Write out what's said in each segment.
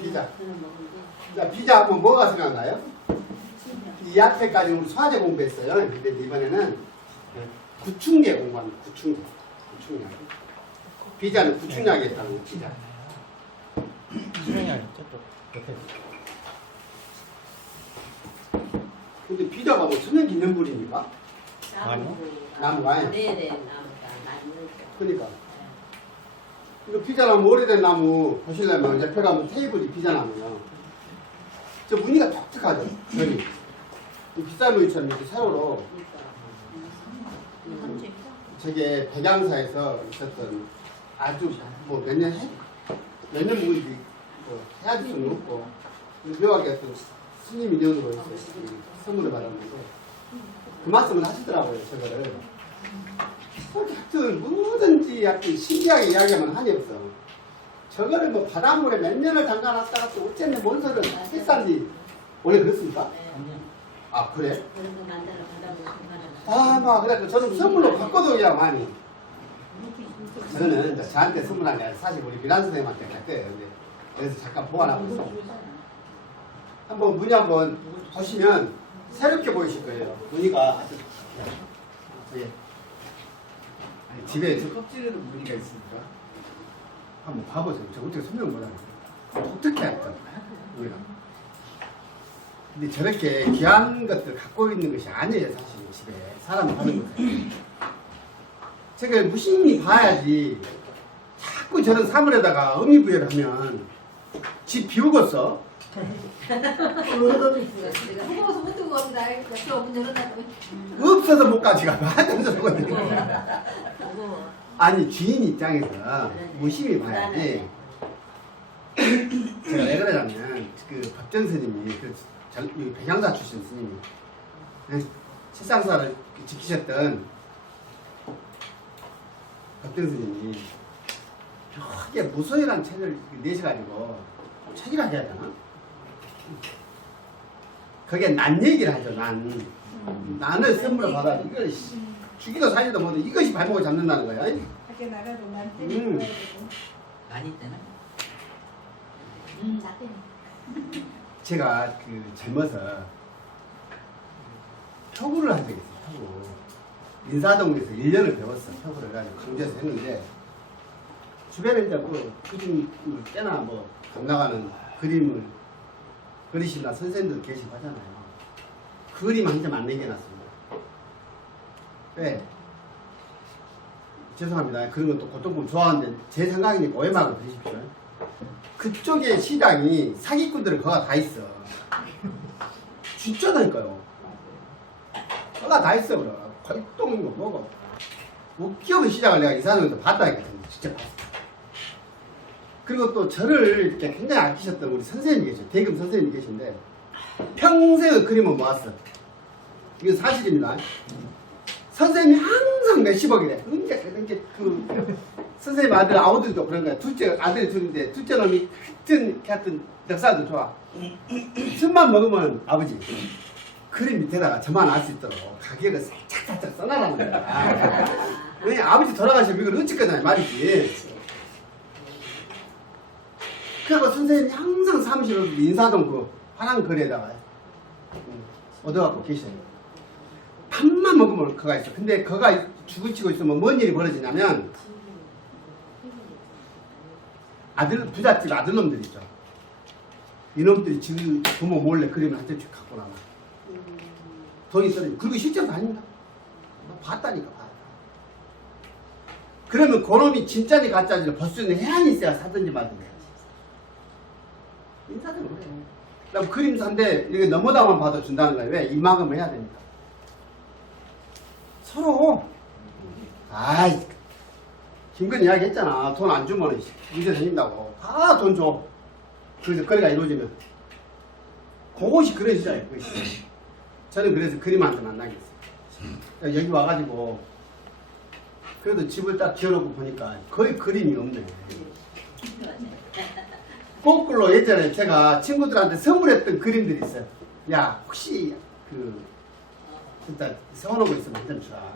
비자. 자, 비자 하면 뭐가 생각나요? 이 앞에까지 우리 소화제 공부했어요. 근데 이번에는 구충제 공부하는 구충제. 구충약. 비자는 구충약이 있다는 거, 비자. 수명이 저쪽 옆에. 근데 비자가 뭐 천연기념물입니까? 아니요. 나무가 아니야? 네네, 나무가 나무. 그러니까. 이거 비자나무, 오래된 나무 보시려면 옆에 가면 테이블이 비자나무예요. 저 무늬가 독특하죠? 저기. 비싸무늬처럼 이렇게 세로로. 저게 백양사에서 있었던 아주 뭐 몇 년 묵은지 뭐 해야지 수는 없고 묘하게 어떤 스님 인연으로 이렇게 선물을 받았는데 그 말씀을 하시더라고요. 저거를 하여튼 뭐든지 약간 신기하게 이야기하면 한이 없어. 저거를 뭐 바닷물에 몇 년을 담가놨다가 또 어쨌든 뭔 소리를 비싼지 원래 그렇습니까? 아 그래? 그런 거 만들어 받아보시면 막 그래 저는 선물로 바꿔도야 많이. 저는 이제 저한테 선물한 게 아니라 사실 우리 미란 선생님한테 갔대요. 근데 그래서 잠깐 보관하고 있어. 한번 무늬 한번 보시면 새롭게 보이실 거예요. 무늬가 아주 저기 아니, 집에 저 껍질에도 무늬가 있으니까 한번 봐보세요. 저 어떻게 설명 못하는 독특해 하여튼 무늬가. 근데 저렇게 귀한 것들 갖고 있는 것이 아니에요. 사실 집에 사람이 하는 거예요. 제가 무심히 봐야지 자꾸 저런 사물에다가 의미부여를 하면 집 비우겠어. 무거워서 못 들고 갑니다. 저 문 열어놔도. 없어서 못 가지가 하면서 아니 주인 입장에서 무심히 봐야지. 제가 왜 그러냐면 그 법정 스님이 그 백양사 출신 스님이 실상사를 지키셨던 법정 스님이 크게 무소유란 책을 내셔가지고 책이라 해야 되나? 그게 난 얘기를 하죠. 난을 선물을 받아 이걸 죽이도 살리도 못해 이것이 발목을 잡는다는 거야. 밖에 나가도 난 때문에 많이 때나? 작대니. 제가 그 젊어서 표구를 한 적이 있어요. 표구. 인사동에서 1년을 배웠어. 표구를 가지고 강조해서 했는데 주변에 이제 그 그림을 꽤나 뭐 감나가는 그림을 그리시나 선생님들 계시고 하잖아요. 그림 한 점 안 남겨놨습니다. 왜? 죄송합니다. 그런 것도 고통품 좋아하는데 제 생각이니까 오해마고 드십시오. 그쪽에 시장이 사기꾼들은 거가 다 있어. 진짜다니까요. 거가 다 있어. 그래. 걸동인 거 뭐고. 웃겨본 시장을 내가 이사장에서 봤다니까. 직접 봤어. 그리고 또 저를 이렇게 굉장히 아끼셨던 우리 선생님이 계셔. 대금 선생님이 계신데 평생의 그림을 모았어. 이건 사실입니다. 선생님이 항상 몇십억이래. 그러니까 그 선생님 아들 아우들도 그런 거야. 둘째 아들이 둘인데 둘째 놈이 하여튼 넉살도 좋아. 술만 먹으면 아버지 그림 밑에다가 저만 알 수 있도록 가격을 살짝 써놔라는 거야. 왜냐 아버지 돌아가시면 이걸 어찌 거냐 말이지. 그래서 선생님이 항상 사무실로 인사동 그 화랑 거리에다가 얻어갖고 계셔요. 밥만 먹으면 그가 있어. 근데 그가 죽을치고 있으면 뭔 일이 벌어지냐면 부잣집 아들놈들 있죠. 이놈들이 지금 부모 몰래 그림을 한 점씩 갖고 나와. 돈이 떨어지고. 그리고 실제로 다닙니다. 봤다니까 봐. 그러면 그놈이 진짜니 가짜니를 벌 수 있는 해안이 있어야 사든지 말든지. 인사들 그래. 그럼 그림 산데 이렇게 넘어다만 봐도 준다는 거예요. 왜? 이만큼 해야 되니까. 서로 아이 김근 이야기 했잖아. 돈 안 주면 문제 생긴다고. 다 돈 줘. 그래서 거리가 이루어지면 그것이 그런 시장이에요. 저는 그래서 그림한테는 안 남겼어요. 여기 와가지고 그래도 집을 딱 지어놓고 보니까 거의 그림이 없네. 거꾸로 예전에 제가 친구들한테 선물했던 그림들이 있어요. 야 혹시 그 진짜 세워놓고 있으면 한 점 주라.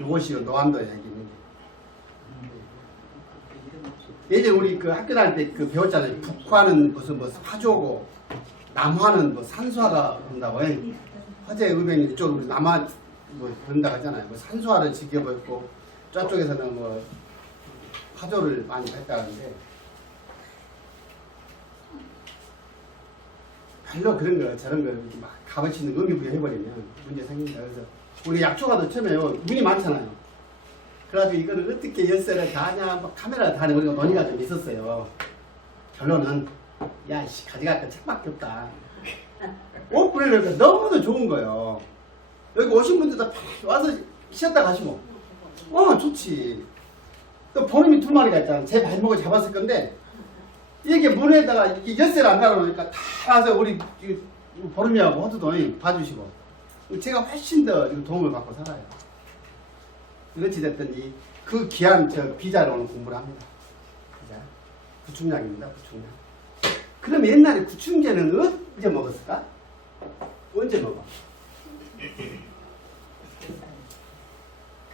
요것이 노안도 얘기는 예전에 우리 그 학교 다닐 때 그 배웠잖아요. 북화는 무슨 뭐 화조고, 남화는 뭐 산소화가 된다고 해. 화재 의병이 이쪽으로 남화 뭐 그런다고 하잖아요. 뭐 산소화를 지켜보고, 저쪽에서는 뭐 화조를 많이 했다는데, 별로 그런 거, 저런 거, 이렇게 막 값어치는 의미부여 해버리면 문제 생깁니다. 그래서 우리 약초가도 처음에요, 문이 많잖아요. 그래가지고 이거를 어떻게 열쇠를 다 하냐, 뭐 카메라를 다 하냐, 우리가 논의가 좀 있었어요. 결론은, 야, 씨, 가져갈 거 책밖에 없다. 옷 뿌리려니까 너무도 좋은 거예요. 여기 오신 분들도 와서 쉬었다 가시고, 좋지. 또 보름이 두 마리가 있잖아. 제 발목을 잡았을 건데, 이게 문에다가 이게 열쇠를 안 달아놓으니까 다 와서 우리 보름이하고 호두도 봐주시고, 제가 훨씬 더 도움을 받고 살아요. 어찌 됐든지 그 귀한 저 비자로 오는 공부를 합니다. 비자. 구충약입니다. 구충약. 그럼 옛날에 구충제는 언제 먹었을까? 언제 먹어?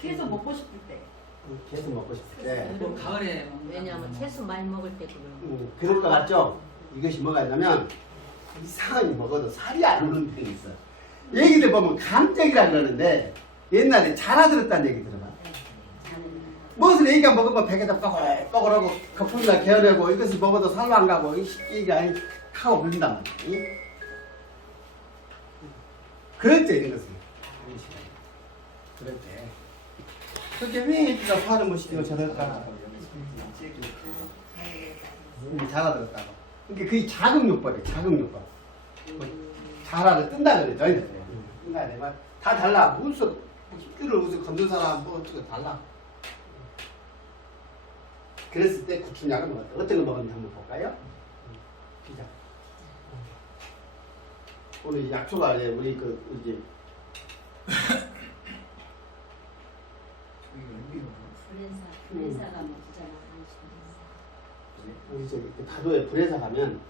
계속 먹고 싶을 때. 계속 먹고 싶을 때. 뭐 가을에 먹는 왜냐면 채소 많이 먹을 때 그래요. 그럴 것 같죠? 이것이 뭐가 있냐면 이상하게 먹어도 살이 안 오는 편이 있어. 얘기들 보면 감정이라 그러는데 옛날에 자라들었다는 얘기 들어봐. 무엇을 얘기가 먹으면 베개다 뻐글뻐글하고 거품이나 개어내고 이것을 먹어도 살로 안 가고 이게 하고 불린단 말이야. 그럴 때 이런 것을 그럴 때 그렇게 왜 애기가 화를 못 시키고 저럴까? 자라들었다고. 그러니까 그게 자극요법이에요. 자극요법. 자라를 뜬다 그러죠. 그러니까 다 달라. 무슨 힘줄을 우서 건든 사람 뭐 어떻게 달라. 그랬을 때 구충약을 먹었다. 어떤 거 먹었는지 한번 볼까요? 피자. 오늘 약초가 우리 이제 불행사가 먹잖아. 우리 저기 다도에 불회사 가면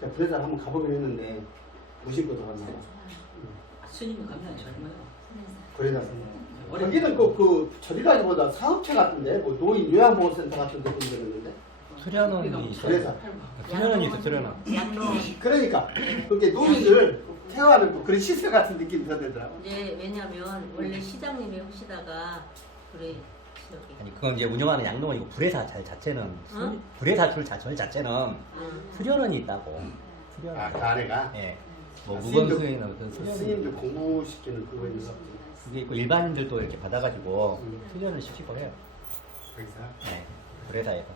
자, 불회사 한번 가보긴 했는데 무심코 더 갔나 봐. 스님이 가면 젊어요. 불회사 여기는 그 저리가기보다 사업체 같은데 뭐 노인 요양보호센터 같은 데 분들었는데 수련원이 불회사. 수련원이 있어 수련원. 그러니까 그게 노인들 케어하는 뭐 그런 시설 같은 느낌이 들더라고. 이제 왜냐면 원래 시장님이 하시다가 그래 저기. 아니 그건 이제 운영하는 양로원이고 불회사 자체는 응? 불회사 절 자체는 수련원이 있다고. 수련원. 아, 그 안에가? 예. 뭐 아, 무건수에는 어떤 스님들 수련원이 공부시키는 그거 있는 거 그게 있고 일반인들도 이렇게 받아가지고 음. 수련을 시키고 해요. 거기서 네. 불회사에서.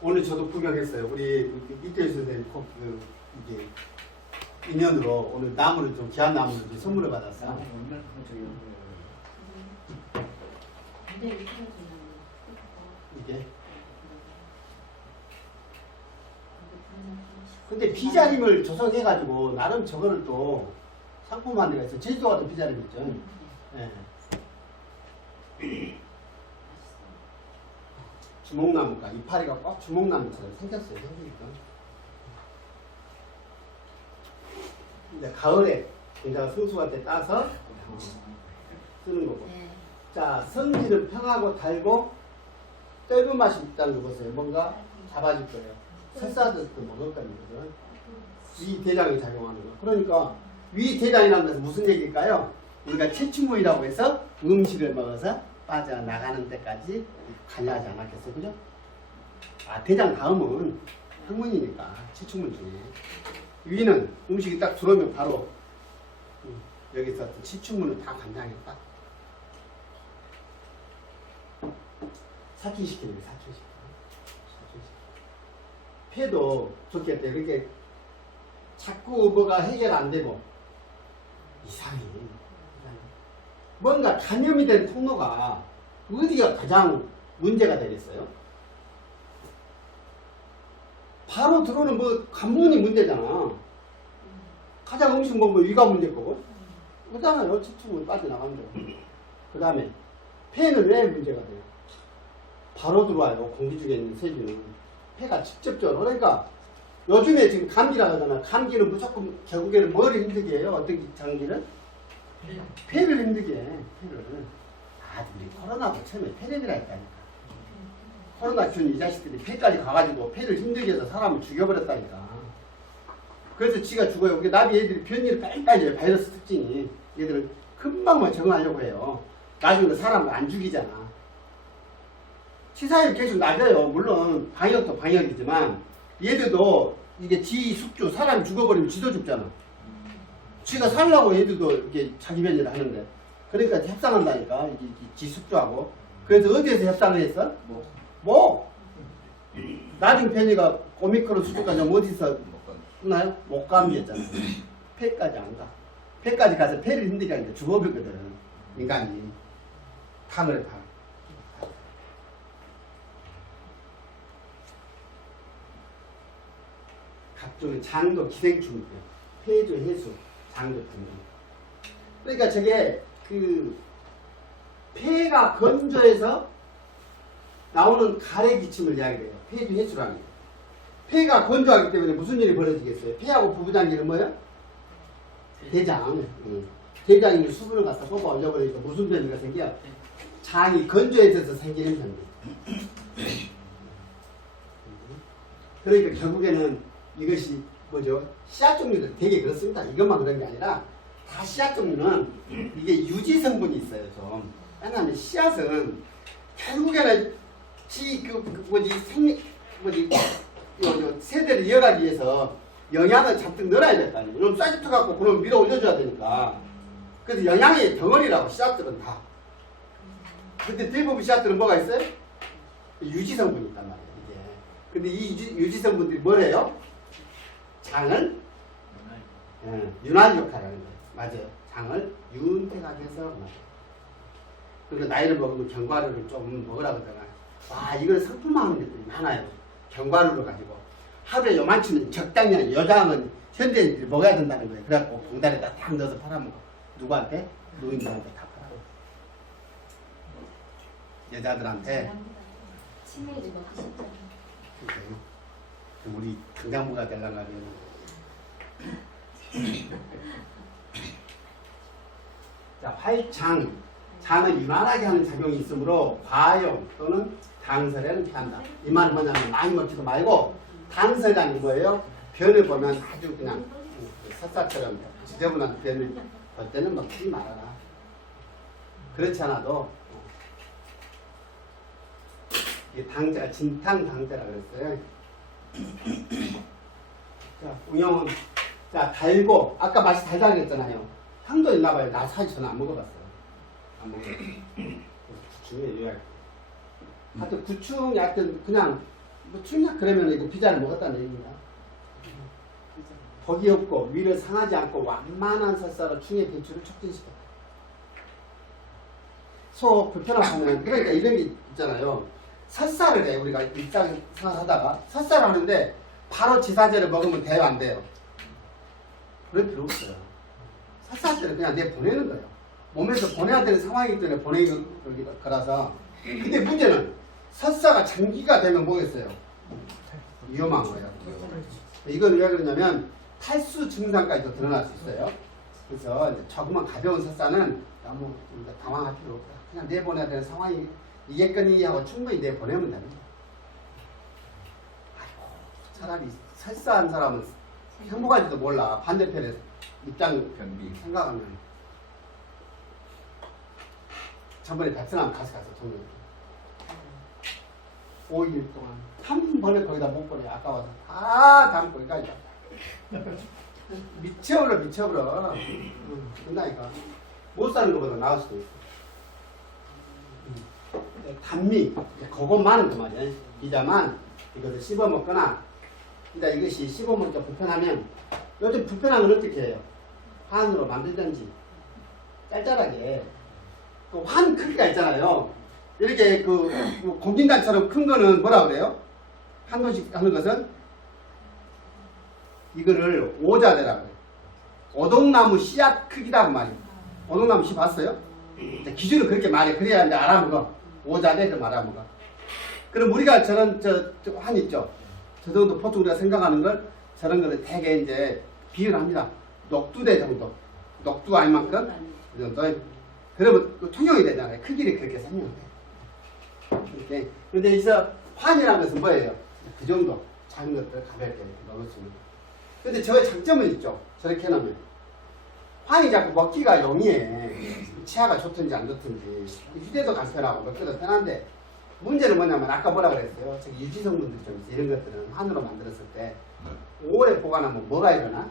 오늘 저도 구경했어요. 우리 이태희 선생님 이게 인연으로 오늘 나무를 좀 귀한 나무를 좀 선물을 받았어요. 이게. 근데 비자림을 조성해가지고 나름 저거를 또 상품화한 데가 있어요. 제주도 같은 비자림 있죠. 예. 주목나무가 이파리가 꽉 주목나무처럼 생겼어요. 생기니까. 이제 가을에 굉장히 성수할 때 따서 쓰는 거고. 자, 성질은 평하고 달고 떫은 맛이 있다는 거 보세요. 뭔가 잡아줄 거예요. 설사듯도 먹을 겁니다. 위 대장이 작용하는 거. 그러니까 위 대장이라는 것은 무슨 얘기일까요? 우리가 체충문이라고 해서 음식을 먹어서 빠져나가는 데까지 관여하지 않았겠어요. 그죠? 아, 대장 다음은 항문이니까 체충문 중에 위는 음식이 딱 들어오면 바로 여기서 체충문을 다 관장했다. 삭히시키는 거예요. 삭히시키는 폐도 좋겠대. 그렇게 자꾸 뭐가 해결 안 되고 이상해. 뭔가 감염이 된 통로가 어디가 가장 문제가 되겠어요? 바로 들어오는 뭐 간문이 문제잖아. 가장 음식 먹으면 위가 문제일 거고. 그렇잖아요. 치충은 빠져나간다. 그 다음에 폐는 왜 문제가 돼요? 바로 들어와요. 공기 중에 있는 세균은. 폐가 직접적으로. 그러니까 요즘에 지금 감기라고 하잖아. 감기는 무조건 결국에는 뭐를 힘들게 해요? 어떤 장기는? 그래. 폐를 힘들게 해, 폐를. 아, 우리 코로나도 처음에 폐렴이라 했다니까. 코로나 준 이 자식들이 폐까지 가가지고 폐를 힘들게 해서 사람을 죽여버렸다니까. 그래서 지가 죽어요. 우리 나비 애들이 변이를 빨리빨리 해요. 바이러스 특징이. 얘들은 금방만 적응하려고 해요. 나중에 사람을 안 죽이잖아. 치사율 계속 낮아요. 물론 방역도 방역이지만 얘들도 이게 지 숙주 사람이 죽어버리면 지도 죽잖아. 지가 살려고 얘들도 이렇게 자기 변이를 하는데 그러니까 협상한다니까 이게 지 숙주하고. 그래서 어디에서 협상을 했어? 뭐? 나중 변이가 오미크론 수준까지 오면 어디서 끝나요? 목감이었잖아. 폐까지 안 가. 폐까지 가서 폐를 힘들게 하니까 죽어버리거든. 인간이. 탕을 파. 각종의 장도 기생충, 폐조 해수, 장도 등등. 그러니까 저게 그 폐가 건조해서 나오는 가래 기침을 이야기해요. 폐조 해수라는 게. 폐가 건조하기 때문에 무슨 일이 벌어지겠어요? 폐하고 부부장기는 뭐예요? 대장. 대장이 수분을 갖다 쏟아 올려버리니까 무슨 변이가 생겨? 장이 건조해져서 생기는 변이. 그러니까 결국에는 이것이 뭐죠? 씨앗 종류들 되게 그렇습니다. 이것만 그런 게 아니라 다 씨앗 종류는 이게 유지 성분이 있어요. 좀. 왜냐하면 씨앗은 결국에는 요 세대를 이어가기 위해서 영양을 잔뜩 넣어야 될 거 아니에요. 그럼 사이트 갖고 그럼 밀어 올려줘야 되니까. 그래서 영양의 덩어리라고 씨앗들은 다. 근데 대부분 씨앗들은 뭐가 있어요? 유지 성분이 있단 말이에요. 이게. 근데 이 유지 성분들이 뭐래요? 장을 윤활 역할을 하는 거예요. 맞아요. 장을 윤택하게 해서 맞아요. 그러니까 나이를 먹으면 견과류를 좀 먹으라고 하다가 와 이걸 상품화하는 것들이 많아요. 견과류를 가지고 하루에 요만치는 적당히 여장은 현대인들이 먹어야 된다는 거예요. 그래갖고 봉다리에다 딱 넣어서 팔아먹어. 누구한테? 노인들한테 다 팔아먹어. 여자들한테. 치매지 먹기 싫잖아. 그러니까요. 우리 당장부가 되려면 자, 활장. 장을 이만하게 하는 작용이 있으므로 과용 또는 당설에는 피한다. 이 말은 뭐냐면 많이 먹지도 말고 당설이라는 게 뭐예요? 변을 보면 아주 그냥 삿사처럼 지저분한 변을 볼 때는 먹지 말아라. 그렇지 않아도 이게 당자가 진탕당자라고 그랬어요. 자, 응용은 자 달고 아까 맛이 달달하고 했잖아요. 향도 있나봐요. 나 사실 저는 안 먹어봤어요. 안 먹어요. 구충이 요약. 하여튼 구충이 하여튼 그냥 뭐 충약 그러면 이거 비자를 먹었다는 얘기입니다. 덕이 없고 위를 상하지 않고 완만한 설사로 충의 배출을 촉진시켰다. 소 불편하고 보면 그러니까 이런 게 있잖아요. 설사를 해 우리가 일상생활하다가 설사를 하는데 바로 지사제를 먹으면 돼요 안 돼요? 그럴 필요 없어요. 설사할 때는 그냥 내 보내는 거예요. 몸에서 보내야 되는 상황이기 때문에 보내는 거라서. 근데 문제는 설사가 장기가 되면 뭐겠어요? 위험한 거예요. 이건 왜 그러냐면 탈수 증상까지도 드러날 수 있어요. 그래서 조금만 가벼운 설사는 너무 당황할 필요 없다. 그냥 내보내야 되는 상황이 이겠거니 하고 충분히 내보내면 됩니다. 아이고, 차라리 설사한 사람은 행복할지도 몰라. 반대편에 입장 생각하면. 저번에 베트남 가서 정말 5일 동안 한 번에 거기다 못 보내. 아까워서 다 담고 거기까지 미쳐버려. 끝나니까 못 사는 것보다 나을 수도 있어. 단미 그것만 그 말이야. 비자만 이것을 씹어 먹거나. 그러니까 이것이 씹어 먹기가 불편하면 요즘 불편한 건 어떻게 해요? 환으로 만들든지 짤짤하게. 그 환 크기가 있잖아요. 이렇게 그 공진단처럼 큰 거는 뭐라 그래요? 한 돈씩 하는 것은 이거를 오자대라고 그래요. 오동나무 씨앗 크기라고 말이에요. 오동나무 씨 봤어요? 기준은 그렇게 말해. 그래야 이제 알아먹어. 오자대 그 알아먹어. 그럼 우리가 저런 환 있죠? 저 정도 보통 우리가 생각하는 걸 저런 거를 되게 이제 비유를 합니다. 녹두대 정도. 녹두 알만큼 그 정도. 그러면 그 통용이 되잖아요. 크기를 그렇게 설명돼. 이렇게. 근데 여기서 환이라는 것은 뭐예요? 그 정도. 작은 것들 가볍게 먹을 수 있는. 근데 저 장점은 있죠. 저렇게 해놓으면. 환이 자꾸 먹기가 용이해. 치아가 좋든지 안 좋든지. 휴대도 간편하고 먹기도 편한데, 문제는 뭐냐면, 아까 뭐라 그랬어요? 저기 유지성분들 좀 있어. 이런 것들은 환으로 만들었을 때, 오래 보관하면 뭐가 일어나?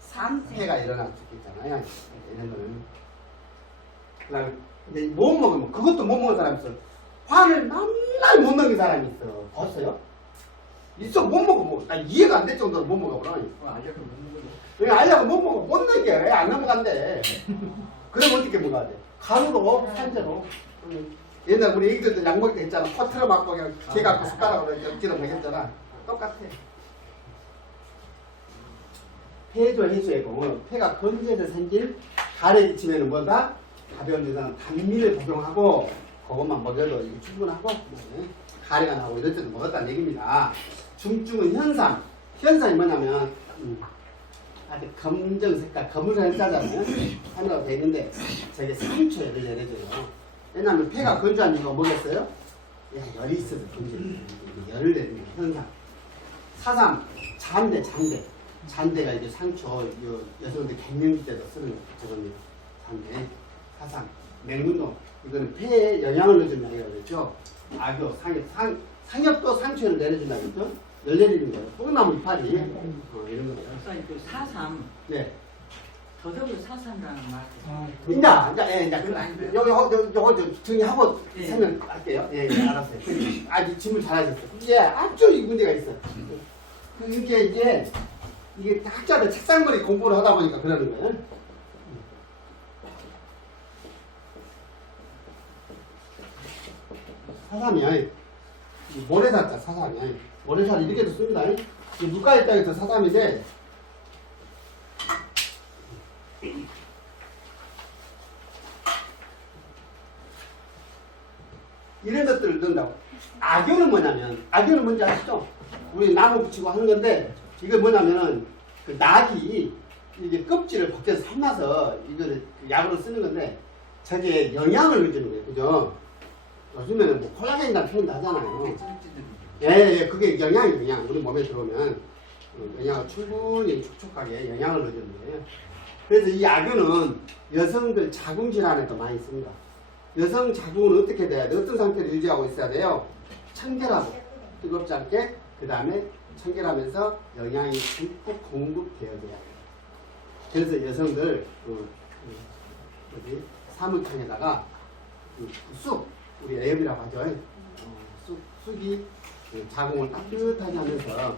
산패가 일어날 수 있잖아요. 이런 거는. 그 다음에, 이제 못 먹으면, 그것도 못 먹은 사람이 있어. 환을 맨날 못 먹는 사람이 있어. 봤어요? 있어, 못 먹어. 뭐. 나 이해가 안 될 정도로 못 먹어버려. 알려고 못 먹어. 왜 알려고 못 먹어? 못 넘겨. 안 넘어간대. 그럼 어떻게 먹어야 돼? 가루로, 산재로. 옛날 우리 애기들도 약 먹을 때 했잖아. 퍼트려 맞고 그냥 개 갖고 숟가락으로 엮기로 먹였잖아. 똑같아. 폐조 해소의 공은 폐가 건조해서 생긴 가래 기침에는 뭐다? 가벼운 데서는 단미를 복용하고 그것만 먹여도 이게 충분하고 가래가 나오고 이럴 때도 먹었다는 얘기입니다. 중증은 현상. 현상이 뭐냐면 아주 검정 색깔, 검은색 자잖아요. 하늘로 되어 있는데 저게 상처에 내려져요. 왜냐하면 폐가 건조한 이유가 뭐겠어요? 열이 있어서 건조해요. 열을 내는 현상. 4.3 잔대가 이제 상처, 여성들 갱년기 때도 쓰는 저겁니다. 잔대. 4.3 맹문동, 이거는 폐에 영향을 넣어준다고 그랬죠. 악교, 상엽도 상처를 내려준다고 그랬죠. 열 내리는 거예요. 뽕나무 이파리 이런 거예요. 목사님 그 4.3 네. 더더욱 4.3이라는 말. 이제 요거 정리하고 네. 설명할게요. 예, 알았어요. 아주 질문 잘하셨어요. 이게 아주 이 문제가 있어. 이게 학자들 책상머리 공부를 하다 보니까 그러는 거예요. 사삼이요. 모래사자 사삼이요. 모래사를 이렇게도 씁니다. 물가에 땅에서 사삼인데 이런 것들을 넣는다고. 악교는 뭐냐면, 악교는 뭔지 아시죠? 우리 나무 붙이고 하는 건데, 이거 뭐냐면은, 그 낙이 이게 껍질을 벗겨서 삶아서 이거를 약으로 쓰는 건데, 저게 영양을 주는 거예요. 그죠? 요즘에는 뭐 콜라겐이라는 표현도 하잖아요. 예, 그게 영양. 우리 몸에 들어오면, 영양을 충분히 촉촉하게 영양을 넣어주는 거예요. 그래서 이 악교는 여성들 자궁질환에도 많이 씁니다. 여성 자궁은 어떻게 돼야 돼? 어떤 상태를 유지하고 있어야 돼요? 청결하고 뜨겁지 않게, 그 다음에 청결하면서 영양이 듬뿍 공급되어져야 돼요. 그래서 여성들 사무탕에다가 쑥, 우리 애엽이라고 하죠. 쑥이 자궁을 따뜻하게 하면서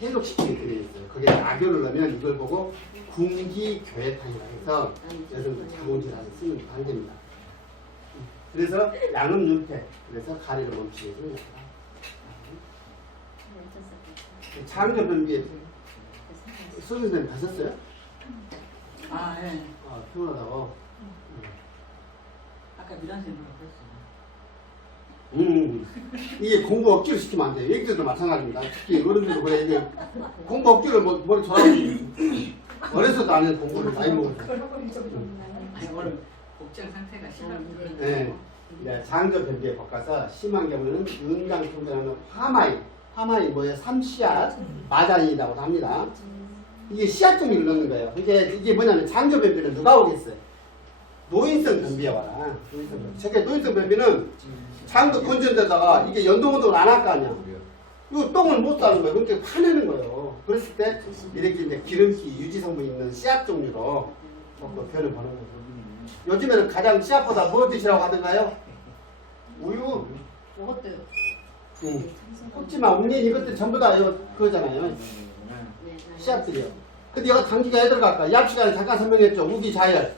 해독시키는 그게 있어요. 거기에 악교를 넣으면 이걸 보고 군기교회탕이라고 해서 여성들 자궁질환에 쓰는 관계입니다. 그래서 양은 윤태, 그래서 가래를 멈추게 해줍니다. 장저 변비에 소선생님 가셨어요? 아, 예. 피곤하다고. 아까 미란쌤으로 그랬어요. 이게 공부 억지로 시키면 안 돼요. 얘기들도 마찬가지입니다. 특히 어른들도 그래. 이게 공부 억지로 머리 졸아버리고 어려서도 안 해서 공부를 많이 먹었어요. 아니, 오늘 복장 상태가 심하고 그런데. 네. 네, 장저 변비에 바꿔서 심한 경우는 은강통전하는 화마이 뭐예요? 3씨앗 마단이라고 합니다. 이게 씨앗 종류를 넣는 거예요. 이게 뭐냐면 장저 변비는 누가 오겠어요? 노인성 변비에 와라. 저게 노인성 변비는 장도 건전되다가 이게 연동운동을 안 할 거 아니야. 이거 똥을 못 싸는 거예요. 그렇게 파내는 거예요. 그랬을 때 이렇게 이제 기름기 유지 성분이 있는 씨앗 종류로 변을 보는 거죠. 요즘에는 가장 씨앗보다 뭐 드시라고 하던가요? 우유. 요것도요. 흑지마, 옥린 이것들 전부 다 그거잖아요. 씨앗들이요. 근데 여기 감기가 왜 들어갈까? 이 앞 시간에 잠깐 설명했죠. 우기 자열.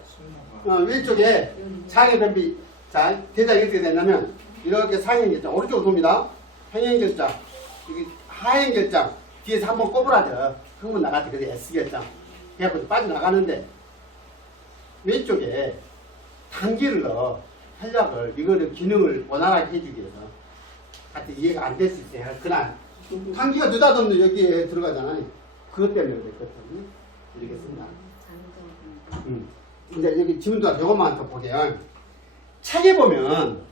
왼쪽에 장의 변비. 자, 대장이 어떻게 되냐면 이렇게 상행결장 오른쪽으로 돕니다. 상행결장, 여기 하행결장 뒤에서 한번 꼬부라져. 한번 나갈 때 그게 S결장. 그래갖고 빠져나가는데 왼쪽에 단기를 넣어. 혈약을, 이거는 기능을 원활하게 해주기 위해서. 하여튼 이해가 안 될 수 있어요. 그날 단기가 느닷없는 여기에 들어가잖아요. 그것 때문에 그랬거든요. 이렇게 씁니다. 이제 여기 지문도 요것만 더 보게요. 책에 보면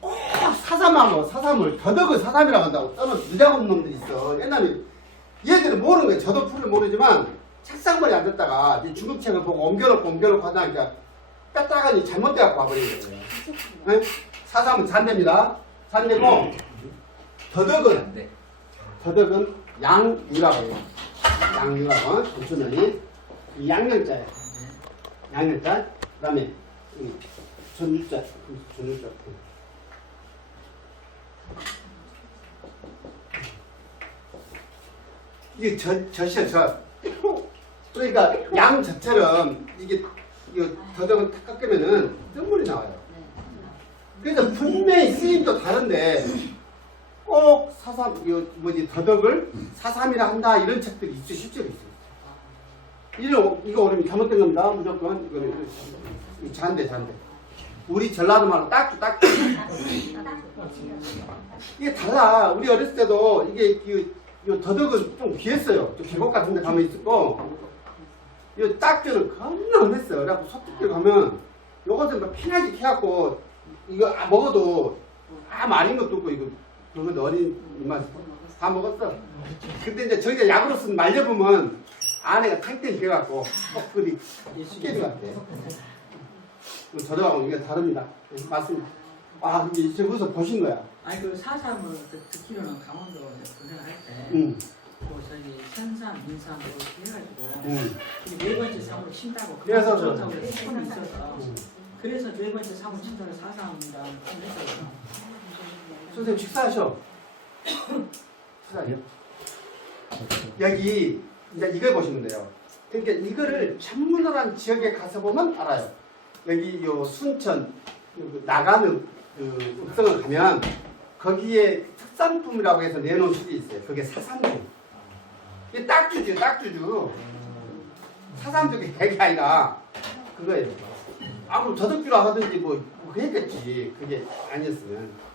꼭 사삼하고 사삼을 더덕을 사삼이라고 한다고 떠는 느작업 놈들이 있어. 옛날에 얘들은 모르는 거예요. 저도 풀을 모르지만 책상머리 앉았다가 이 중급책을 보고 옮겨놓고 하다 보니까 뼈다가니 잘못돼갖고 와버리는 거예요. 네? 사삼은 잔대입니다. 잔대고 더덕은 양유라고 해요. 양유라고 전초면이 이 양념자예요. 양념자. 그 다음에 전유자. 이게 젖이야. 그러니까 양젖처럼 이게 이거 더덕은 탁 깎으면은 뜬물이 나와요. 그래서 분명히 쓰임도 다른데 꼭 사삼 더덕을 사삼이라 한다 이런 책들이 있어. 실제로 있어요. 이거 오르면 잘못된 겁니다. 무조건 이거는 잔대. 우리 전라도 말로 딱주. 이게 달라. 우리 어렸을 때도 이게 이 더덕은 좀 귀했어요. 좀 계곡 같은 데 가면 있었고, 이 딱주는 겁나 흔했어요. 그래갖고 소떡길 가면 요것은 막 피나게 캐갖고 이거 먹어도 아무 아닌 것도 없고 이거 그러면 어린 입맛 다 먹었어. 근데 이제 저희가 약으로 쓴 말려보면 안에가 탱탱이 돼갖고 껍질이 깨진 것 같아요. 저도하고 이게 다릅니다. 맞습니다. 아, 근데 저기서 보신 거야. 아니 그 사삼을 듣기로는 강원도 군생할 때 그 저기 선삼, 인삼 이렇게 해가지고 네 번째 상으로 친다고 그래서 좋다고 손이 있어서 그래서 네 번째 상으로 친다고 사삼이랑 했어요. 선생님 식사하셔. 식사하요? 여기 이제 이걸 보시면 돼요. 그러니까 이거를 전문화한 지역에 가서 보면 알아요. 여기 요 순천 나가는 그 읍성을 가면 거기에 특산품이라고 해서 내놓은 술이 있어요. 그게 사삼주. 이게 딱주주. 사삼주가 핵이 아니라 그거예요. 아무리 더덕주라 하든지 뭐 그랬겠지. 그게 아니었으면.